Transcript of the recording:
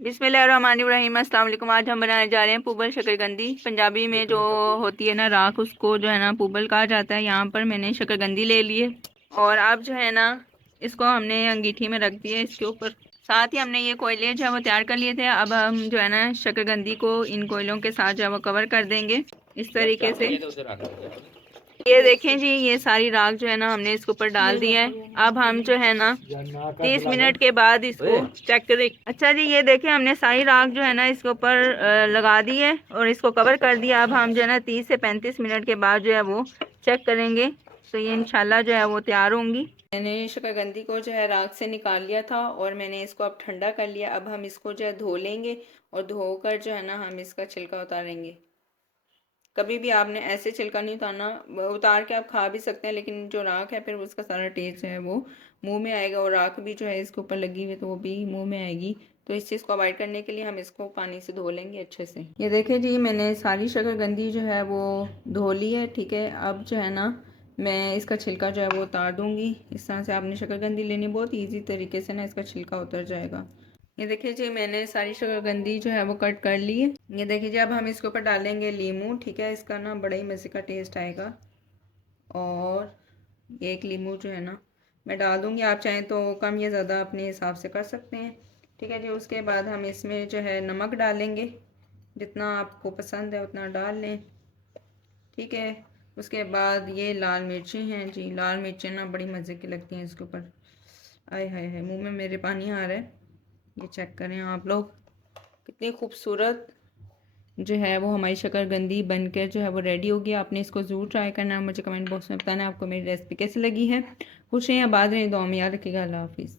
बिस्मिल्लाहिर्रहमानिर्रहीम, अस्सलाम वालेकुम। आज हम बनाने जा रहे हैं पुबल शकरकंदी। पंजाबी में जो होती है ना राख, उसको जो है ना पुबल कहा जाता है। यहाँ पर मैंने शकरकंदी ले ली है और अब जो है ना इसको हमने अंगीठी में रख दिया इसके ऊपर। साथ ही हमने ये कोयले जो है वो तैयार कर लिए थे। अब हम जो है ना शकरकंदी को इन कोयलों के साथ जो है वो कवर कर देंगे इस तरीके से। ये देखें जी, ये सारी राख जो है ना हमने इसके ऊपर डाल दी है। अब हम जो है ना 30 मिनट के बाद इसको चेक करें। अच्छा जी, ये देखें हमने सारी राख जो है ना इसके ऊपर लगा दी है और इसको कवर कर दिया। अब हम जो है ना 30 से 35 मिनट के बाद जो है वो चेक करेंगे, तो ये इंशाल्लाह जो है वो तैयार होंगी। मैंने शकरकंदी को जो है राख से निकाल लिया था और मैंने इसको अब ठंडा कर लिया। अब हम इसको जो है धो लेंगे और धोकर जो है ना हम इसका छिलका उतारेंगे। कभी भी आपने ऐसे छिलका नहीं उतारना, उतार के आप खा भी सकते हैं, लेकिन जो राख है फिर उसका सारा टेस्ट है वो मुंह में आएगा और राख भी जो है इसके ऊपर लगी हुई है तो वो भी मुंह में आएगी। तो इस चीज़ को अवॉइड करने के लिए हम इसको पानी से धो लेंगे अच्छे से। ये देखिए जी, मैंने सारी शकरकंदी जो है वो धो ली है। ठीक है, अब जो है ना मैं इसका छिलका जो है वो उतार दूंगी। इस तरह से आपने शकरकंदी लेनी, बहुत ईजी तरीके से ना इसका छिलका उतर जाएगा। ये देखिए जी, मैंने सारी शकरकंदी जो है वो कट कर ली है। ये देखिए जी, अब हम इसके ऊपर डालेंगे लीमू। ठीक है, इसका ना बड़ा ही मज़े का टेस्ट आएगा। और एक लीमू जो है ना मैं डाल दूँगी, आप चाहें तो कम या ज़्यादा अपने हिसाब से कर सकते हैं। ठीक है जी, उसके बाद हम इसमें जो है नमक डालेंगे, जितना आपको पसंद है उतना डाल लें। ठीक है, उसके बाद ये लाल मिर्चें हैं जी, लाल मिर्चें ना बड़ी मज़े की लगती हैं इसके ऊपर। आय हाय हाय, मुँह में मेरे पानी आ रहा है। ये चेक करें आप लोग, कितनी खूबसूरत जो है वो हमारी शकरकंदी बनकर जो है वो रेडी होगी। आपने इसको ज़रूर ट्राई करना है, मुझे कमेंट बॉक्स में बताना आपको मेरी रेसिपी कैसी लगी है। खुश रहें, आबाद रहें, दुआ में याद रखिएगा। अल्लाह हाफिज़।